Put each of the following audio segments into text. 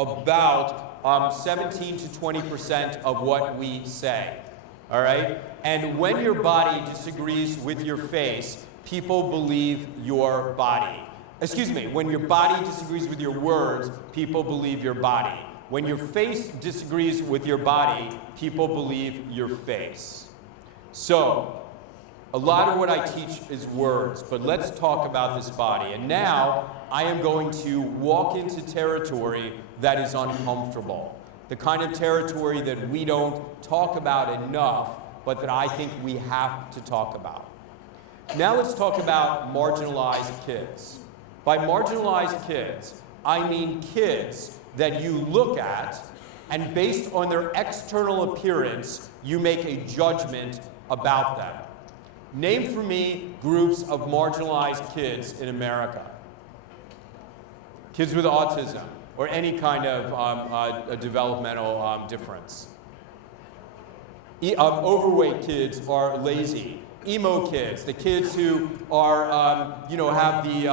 about 17 to 20% of what we say, all right? And when your body disagrees with your face, people believe your body. Excuse me, when your body disagrees with your words, people believe your body. When your face disagrees with your body, people believe your face. So, a lot of what I teach is words, but let's talk about this body. And now, I am going to walk into territory that is uncomfortable. The kind of territory that we don't talk about enough, but that I think we have to talk about. Now let's talk about marginalized kids. By marginalized kids, I mean kids that you look at, and based on their external appearance, you make a judgment about them. Name for me groups of marginalized kids in America. Kids with autism, or any kind of a developmental difference. Overweight kids are lazy. Emo kids, the kids who are, have the,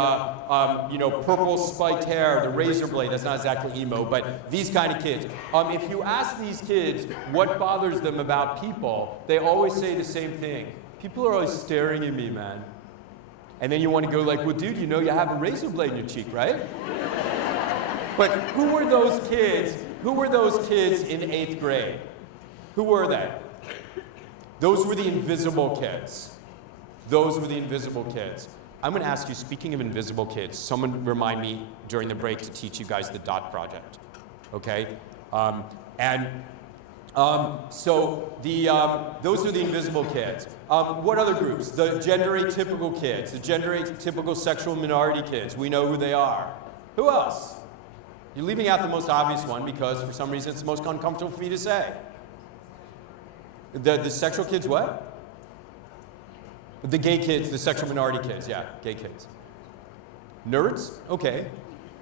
purple spiked hair, the razor blade. That's not exactly emo, but these kind of kids. If you ask these kids what bothers them about people, they always say the same thing. People are always staring at me, man. And then you want to go like, well, dude, you know you have a razor blade in your cheek, right? But who were those kids? Who were those kids in 8th grade? Who were they? Those were the invisible kids. Those were the invisible kids. I'm going to ask you, speaking of invisible kids, someone remind me during the break to teach you guys the DOT project, okay? Those are the invisible kids. What other groups? The gender atypical kids, the gender atypical sexual minority kids. We know who they are. Who else? You're leaving out the most obvious one because for some reason it's the most uncomfortable for you to say. The sexual kids, what? The gay kids, the sexual minority kids, yeah, gay kids. Nerds? Okay.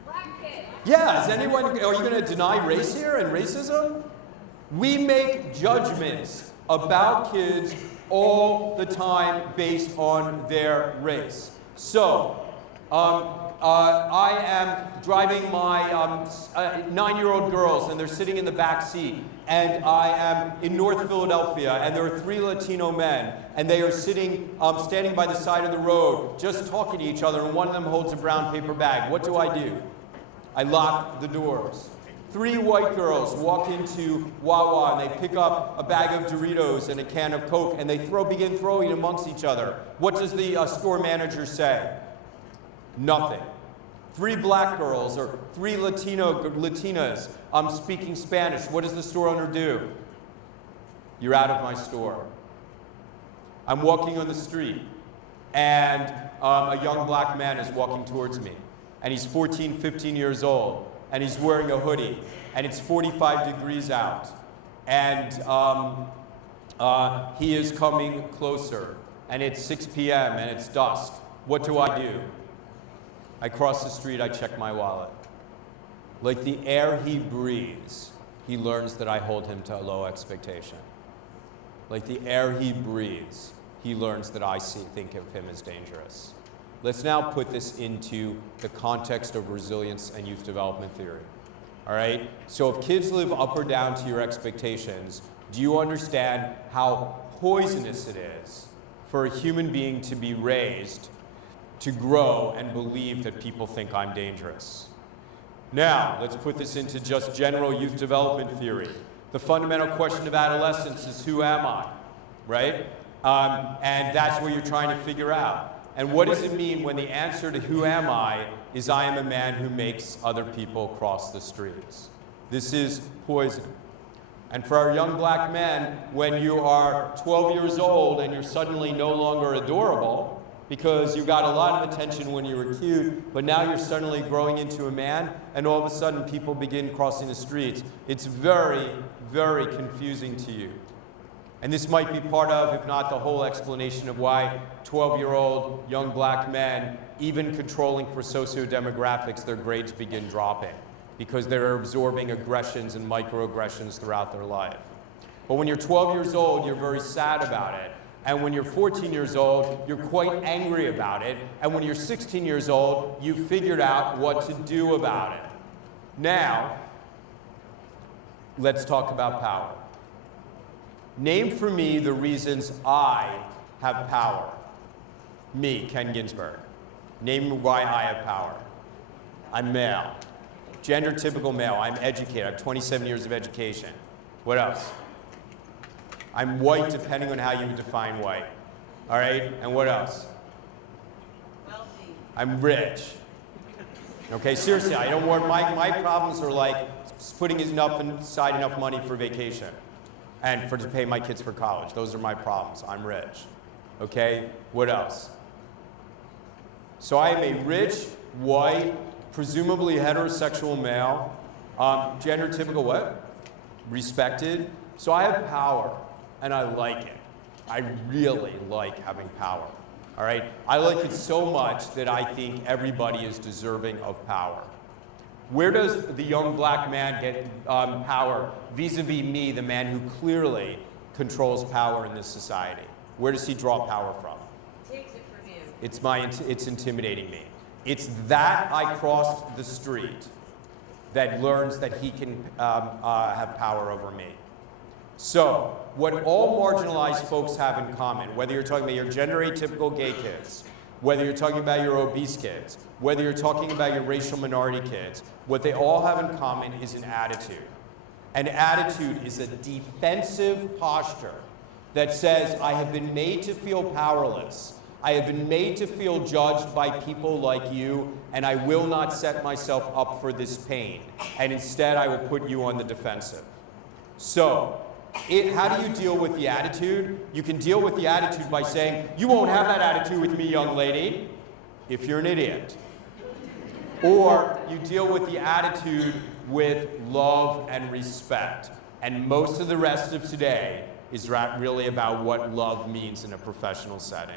Black kids. Yeah, is anyone, are you going to deny race here and racism? We make judgments about kids all the time based on their race. So, I am driving my 9-year-old girls, and they're sitting in the back seat, and I am in North Philadelphia, and there are 3 Latino men, and they are sitting, standing by the side of the road, just talking to each other, and one of them holds a brown paper bag. What do? I lock the doors. 3 white girls walk into Wawa, and they pick up a bag of Doritos and a can of Coke, and they begin throwing amongst each other. What does the store manager say? Nothing. 3 black girls or 3 Latinas speaking Spanish. What does the store owner do? You're out of my store. I'm walking on the street, and a young black man is walking towards me, and he's 14, 15 years old, and he's wearing a hoodie, and it's 45 degrees out, and he is coming closer, and it's 6 p.m. and it's dusk. What do? I cross the street, I check my wallet. Like the air he breathes, he learns that I hold him to a low expectation. Like the air he breathes, he learns that I think of him as dangerous. Let's now put this into the context of resilience and youth development theory. All right? So if kids live up or down to your expectations, do you understand how poisonous it is for a human being to be raised to grow and believe that people think I'm dangerous? Now, let's put this into just general youth development theory. The fundamental question of adolescence is, who am I? Right? And that's what you're trying to figure out. And what does it mean when the answer to who am I is I am a man who makes other people cross the streets? This is poison. And for our young black men, when you are 12 years old and you're suddenly no longer adorable, because you got a lot of attention when you were cute, but now you're suddenly growing into a man, and all of a sudden people begin crossing the streets. It's very, very confusing to you. And this might be part of, if not the whole explanation of why 12-year-old young black men, even controlling for socio-demographics, their grades begin dropping, because they're absorbing aggressions and microaggressions throughout their life. But when you're 12 years old, you're very sad about it. And when you're 14 years old, you're quite angry about it. And when you're 16 years old, you've figured out what to do about it. Now, let's talk about power. Name for me the reasons I have power. Me, Ken Ginsburg. Name why I have power. I'm male. Gender typical male. I'm educated. I have 27 years of education. What else? I'm white, depending on how you define white. All right? And what else? Wealthy. I'm rich. Okay, seriously, I don't want, my problems are like putting aside enough money for vacation and to pay my kids for college. Those are my problems. I'm rich. Okay, what else? So I am a rich, white, presumably heterosexual male, gender typical what? Respected. So I have power, and I like it. I really like having power. All right? I like it so much that I think everybody is deserving of power. Where does the young black man get power vis-a-vis me, the man who clearly controls power in this society? Where does he draw power from? Takes it from you. It's intimidating me. It's that I crossed the street that learns that he can have power over me. So, what all marginalized folks have in common, whether you're talking about your gender atypical gay kids, whether you're talking about your obese kids, whether you're talking about your racial minority kids, what they all have in common is an attitude. An attitude is a defensive posture that says, I have been made to feel powerless. I have been made to feel judged by people like you, and I will not set myself up for this pain. And instead, I will put you on the defensive. So, how do you deal with the attitude? You can deal with the attitude by saying, you won't have that attitude with me, young lady, if you're an idiot. Or you deal with the attitude with love and respect. And most of the rest of today is really about what love means in a professional setting.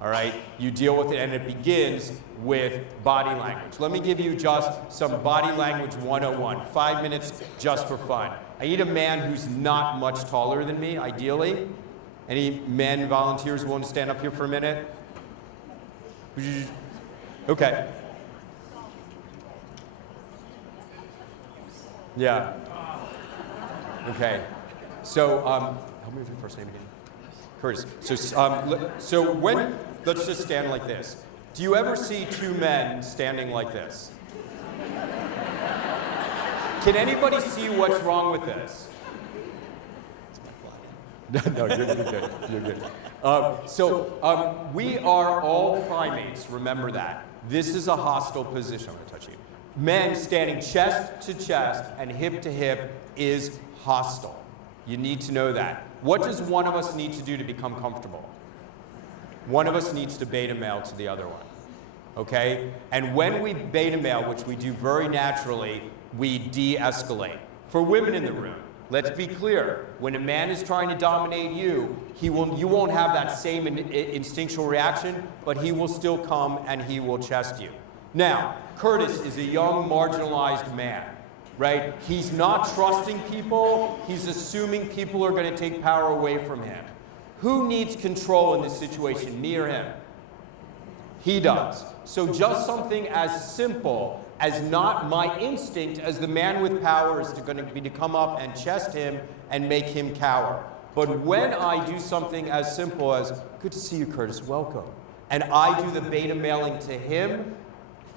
All right? You deal with it, and it begins with body language. Let me give you just some body language 101, 5 minutes just for fun. I need a man who's not much taller than me, ideally. Any men volunteers willing to stand up here for a minute? Okay. Yeah. Okay. So, help me with your first name again. Curtis. Let's just stand like this. Do you ever see two men standing like this? Can anybody see what's wrong with this? No, you're good. You're good. We are all primates. Remember that. This is a hostile position. I'm going to touch you. Men standing chest to chest and hip to hip is hostile. You need to know that. What does one of us need to do to become comfortable? One of us needs to beta male to the other one. Okay? And when we beta male, which we do very naturally, we de-escalate. For women in the room, let's be clear. When a man is trying to dominate you, you won't have that same instinctual reaction, but he will still come and he will chest you. Now, Curtis is a young, marginalized man, right? He's not trusting people. He's assuming people are going to take power away from him. Who needs control in this situation, me or him? He does. So just something as simple as not my instinct as the man with power is going to be to come up and chest him and make him cower. But when I do something as simple as, good to see you, Curtis, welcome, and I do the beta mailing to him,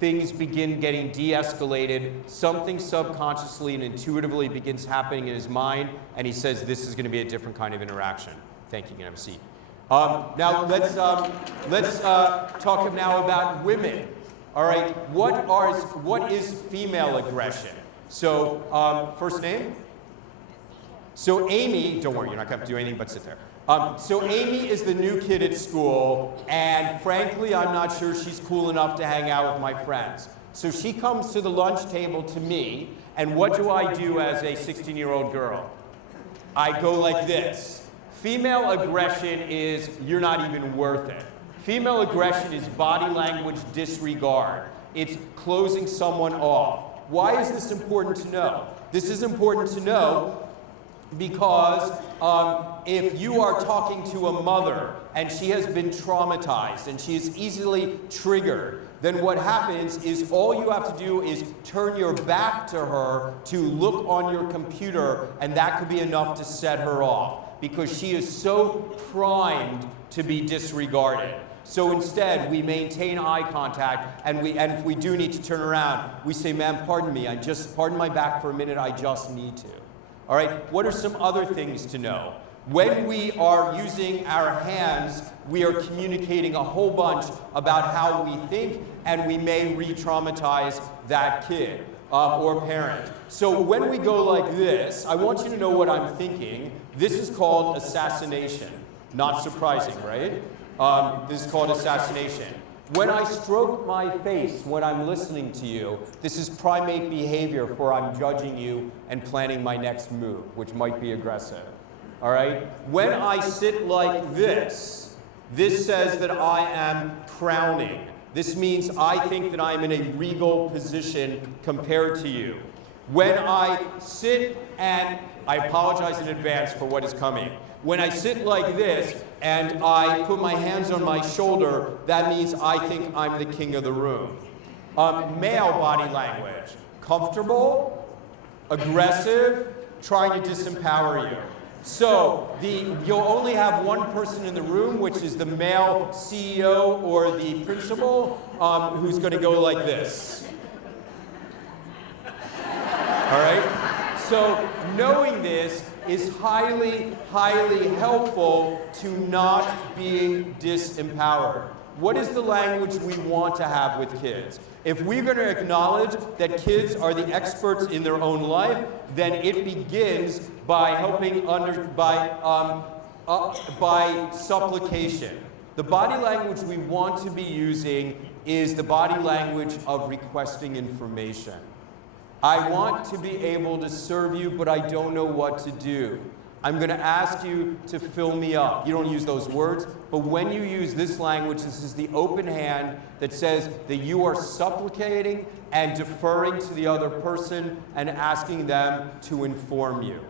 things begin getting de-escalated, something subconsciously and intuitively begins happening in his mind, and he says this is going to be a different kind of interaction. Thank you, you can have a seat. Now let's talk now about women. All right, what is female aggression? So first name? So Amy, don't worry, you're not going to have to do anything but sit there. So Amy is the new kid at school, and frankly, I'm not sure she's cool enough to hang out with my friends. So she comes to the lunch table to me, and what do I do as a 16-year-old girl? I go like this. Female aggression is, you're not even worth it. Female aggression is body language disregard. It's closing someone off. Why is this important to know? This is important to know Because if you are talking to a mother and she has been traumatized and she is easily triggered, then what happens is all you have to do is turn your back to her to look on your computer, and that could be enough to set her off because she is so primed to be disregarded. So instead, we maintain eye contact, and if we do need to turn around, we say, ma'am, pardon me, pardon my back for a minute, I just need to. All right, what are some other things to know? When we are using our hands, we are communicating a whole bunch about how we think, and we may re-traumatize that kid or parent. So when we go like this, I want you to know what I'm thinking. This is called assassination. Not surprising, right? This is called assassination. When I stroke my face when I'm listening to you, this is primate behavior for I'm judging you and planning my next move, which might be aggressive. All right? When I sit like this, this says that I am crowning. This means I think that I'm in a regal position compared to you. When I sit and I apologize in advance for what is coming. When I sit like this and I put my hands on my shoulder, that means I think I'm the king of the room. Male body language. Comfortable, aggressive, trying to disempower you. So you'll only have one person in the room, which is the male CEO or the principal, who's going to go like this. All right? So knowing this is highly, highly helpful to not being disempowered. What is the language we want to have with kids? If we're going to acknowledge that kids are the experts in their own life, then it begins by by supplication. The body language we want to be using is the body language of requesting information. I want to be able to serve you, but I don't know what to do. I'm going to ask you to fill me up. You don't use those words, but when you use this language, this is the open hand that says that you are supplicating and deferring to the other person and asking them to inform you.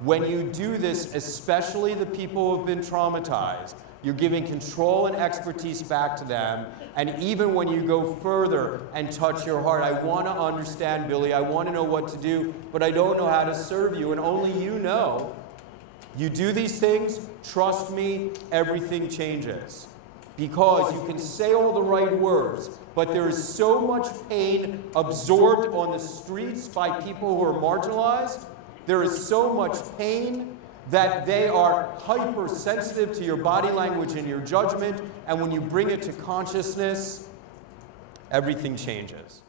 When you do this, especially the people who have been traumatized, you're giving control and expertise back to them. And even when you go further and touch your heart, I want to understand, Billy, I want to know what to do, but I don't know how to serve you, and only you know. You do these things, trust me, everything changes. Because you can say all the right words, but there is so much pain absorbed on the streets by people who are marginalized. There is so much pain that they are hypersensitive to your body language and your judgment, and when you bring it to consciousness, everything changes.